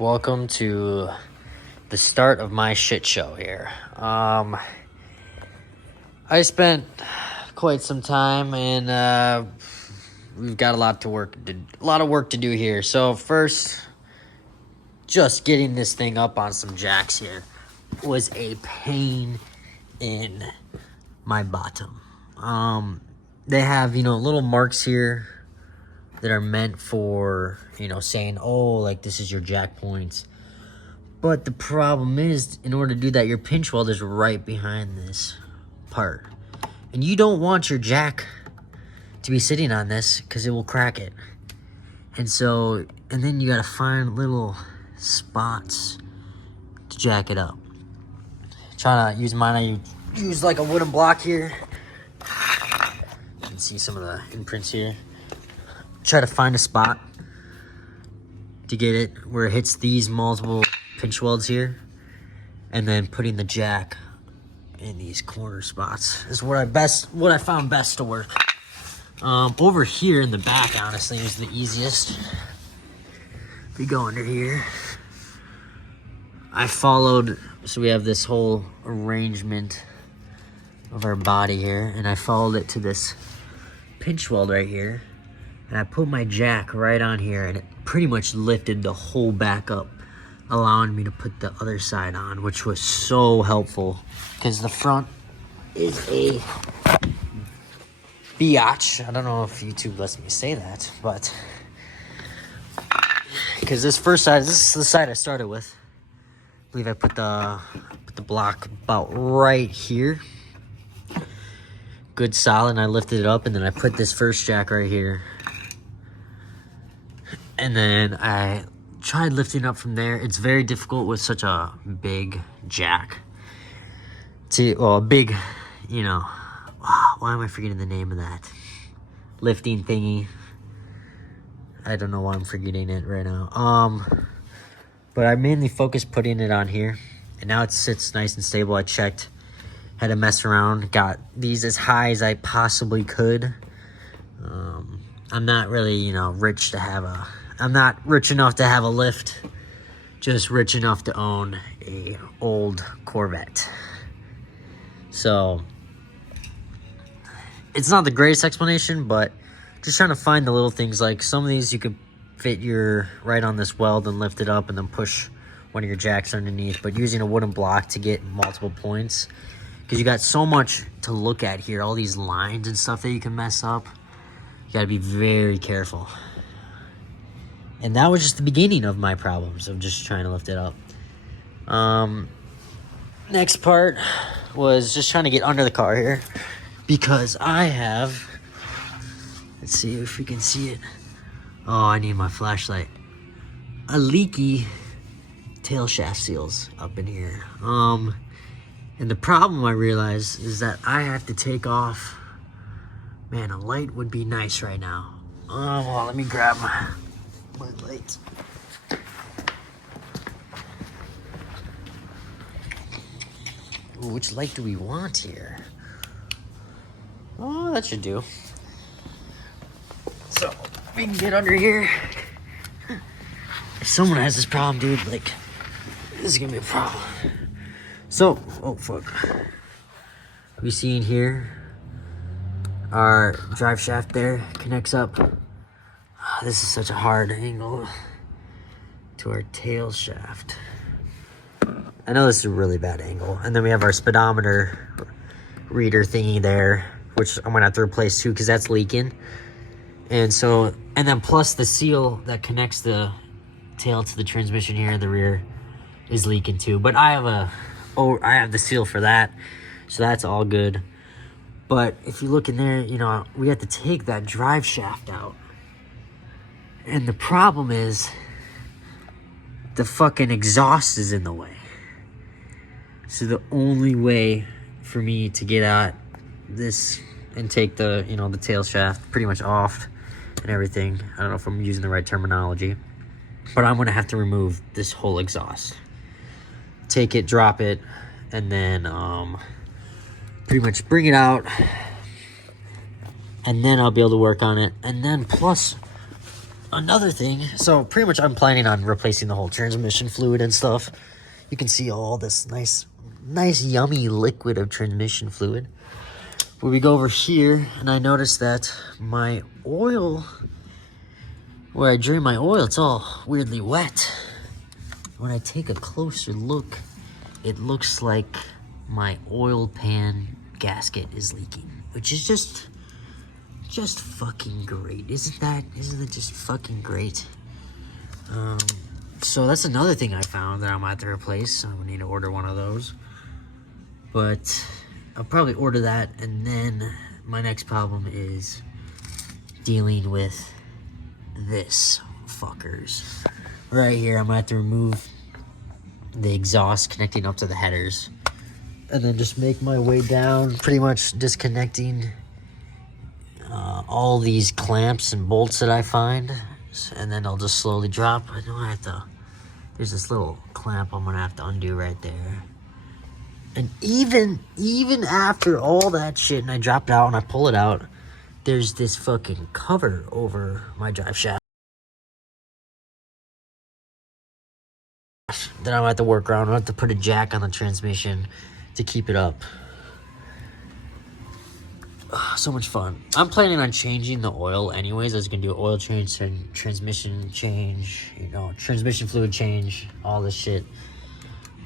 Welcome to the start of my shit show here. I spent quite some time and we've got a lot of work to do here. So first, just getting this thing up on some jacks here was a pain in my bottom. They have, little marks here that are meant for, saying, oh, like this is your jack points. But the problem is, in order to do that, your pinch weld is right behind this part. And you don't want your jack to be sitting on this because it will crack it. And then you gotta find little spots to jack it up. Trying to use mine, I use like a wooden block here. You can see some of the imprints here. Try to find a spot to get it where it hits these multiple pinch welds here, and then putting the jack in these corner spots is what I found best to work. Over here in the back, honestly, is the easiest. If you go under here, so we have this whole arrangement of our body here, and I followed it to this pinch weld right here. And I put my jack right on here, and it pretty much lifted the whole back up, allowing me to put the other side on, which was so helpful because the front is a biatch. I don't know if YouTube lets me say that, but because this is the side I started with. I believe I put the block about right here. Good solid, and I lifted it up, and then I put this first jack right here. And then I tried lifting up from there. It's very difficult with such a big jack. Why am I forgetting the name of that? Lifting thingy. I don't know why I'm forgetting it right now. But I mainly focused putting it on here. And now it sits nice and stable. I checked, had to mess around, got these as high as I possibly could. I'm not really, I'm not rich enough to have a lift, just rich enough to own a old Corvette. So it's not the greatest explanation, but just trying to find the little things. Like some of these you could fit right on this weld and lift it up and then push one of your jacks underneath, but using a wooden block to get multiple points, because you got so much to look at here, all these lines and stuff that you can mess up. You got to be very careful. And that was just the beginning of my problems of just trying to lift it up. Next part was just trying to get under the car here, because I have, let's see if we can see it. Oh, I need my flashlight. A leaky tail shaft seals up in here. And the problem I realized is that I have to take off. Man, a light would be nice right now. Well, let me grab my light. Ooh, which light do we want here? Oh, that should do. So, we can get under here. If someone has this problem, dude, like, this is gonna be a problem. So, oh fuck. We see in here, our drive shaft there connects up. This is such a hard angle to our tail shaft. I know this is a really bad angle. And then we have our speedometer reader thingy there, which I'm gonna have to replace too, because that's leaking. And then plus the seal that connects the tail to the transmission here in the rear is leaking too. But I have the seal for that, so that's all good. But if you look in there, we have to take that drive shaft out. And the problem is the fucking exhaust is in the way. So the only way for me to get at this and take the, the tail shaft pretty much off and everything. I don't know if I'm using the right terminology, but I'm going to have to remove this whole exhaust. Take it, drop it, and then pretty much bring it out, and then I'll be able to work on it. And then plus another thing, so pretty much I'm planning on replacing the whole transmission fluid and stuff. You can see all this nice yummy liquid of transmission fluid. But we go over here, and I notice that my oil, where I drain my oil, it's all weirdly wet. When I take a closer look, it looks like my oil pan gasket is leaking, which is just fucking great. Isn't it just fucking great? So that's another thing I found that I'm gonna have to replace. I need to order one of those, but I'll probably order that, and then my next problem is dealing with this fuckers right here. I'm gonna have to remove the exhaust connecting up to the headers, and then just make my way down, pretty much disconnecting all these clamps and bolts that I find, and then I'll just slowly drop. I know I have to, there's this little clamp I'm gonna have to undo right there. And even after all that shit, and I drop it out and I pull it out, there's this fucking cover over my drive shaft that I'm gonna have to work around. I have to put a jack on the transmission to keep it up. So much fun. I'm planning on changing the oil anyways. I was gonna do oil change and transmission change, transmission fluid change, all this shit.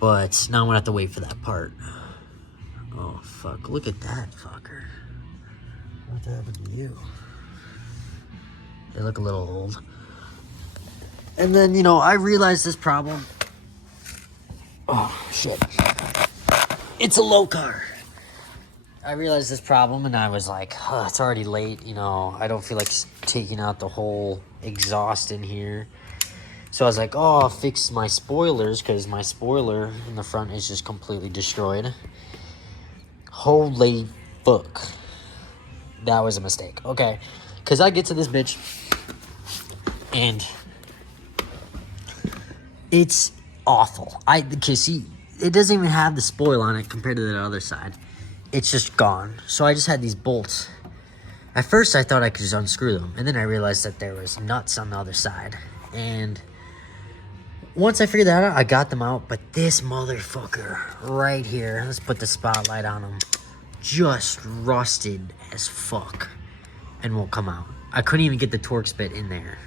But now I'm gonna have to wait for that part. Oh fuck, look at that fucker. What happened to you? They look a little old. And then, I realized this problem. Oh shit. It's a low car. I realized this problem, and I was like, it's already late, I don't feel like taking out the whole exhaust in here. So I was like, I'll fix my spoilers, because my spoiler in the front is just completely destroyed. Holy fuck. That was a mistake. Okay, because I get to this bitch, and it's awful. See, it doesn't even have the spoil on it compared to the other side. It's just gone. So I just had these bolts. At first I thought I could just unscrew them, and then I realized that there was nuts on the other side. And once I figured that out, I got them out. But this motherfucker right here, let's put the spotlight on him, just rusted as fuck and won't come out. I couldn't even get the Torx bit in there.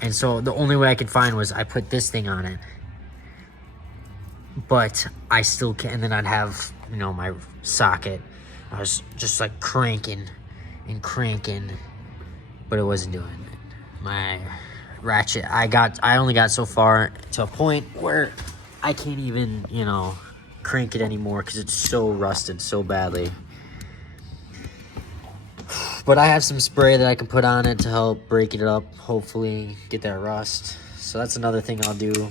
And so the only way I could find was I put this thing on it. But I still can't. And then I'd have, my socket. I was just like cranking and cranking, but it wasn't doing it. My ratchet, I only got so far to a point where I can't even, crank it anymore because it's so rusted so badly. But I have some spray that I can put on it to help break it up, hopefully get that rust. So that's another thing I'll do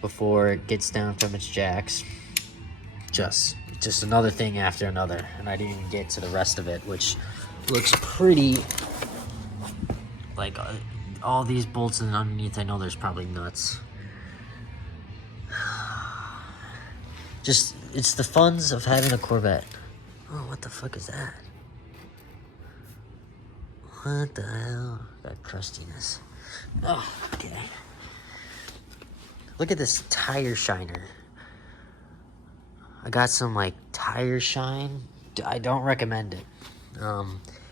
before it gets down from its jacks. Just another thing after another, and I didn't even get to the rest of it, which looks pretty, like all these bolts and underneath. I know there's probably nuts. It's the funs of having a Corvette. Oh, what the fuck is that? What the hell? Got crustiness. Oh, okay. Look at this tire shiner. I got some tire shine. I don't recommend it.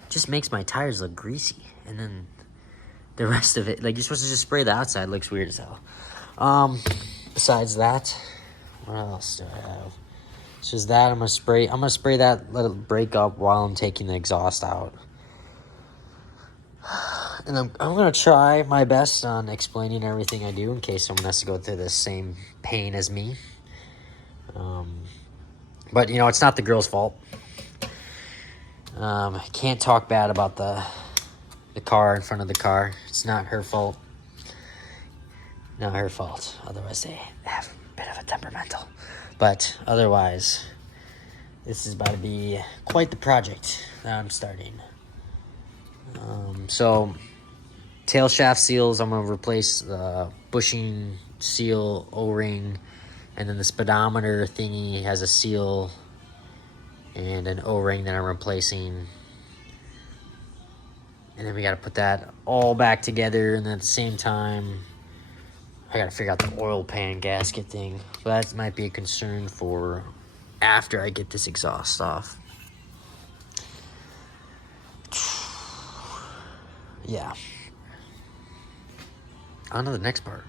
Just makes my tires look greasy, and then the rest of it, you're supposed to just spray the outside. Looks weird as hell. Besides that, what else do I have? It's just that I'm gonna spray that, let it break up while I'm taking the exhaust out. And I'm gonna try my best on explaining everything I do in case someone has to go through the same pain as me. But it's not the girl's fault. Can't talk bad about the car in front of the car. It's not her fault. Not her fault. Otherwise they have a bit of a temperamental. But otherwise, this is about to be quite the project that I'm starting. So tail shaft seals, I'm gonna replace the bushing seal O-ring, and then the speedometer thingy has a seal and an O-ring that I'm replacing. And then we got to put that all back together. And then at the same time, I got to figure out the oil pan gasket thing. So that might be a concern for after I get this exhaust off. Yeah. On to the next part.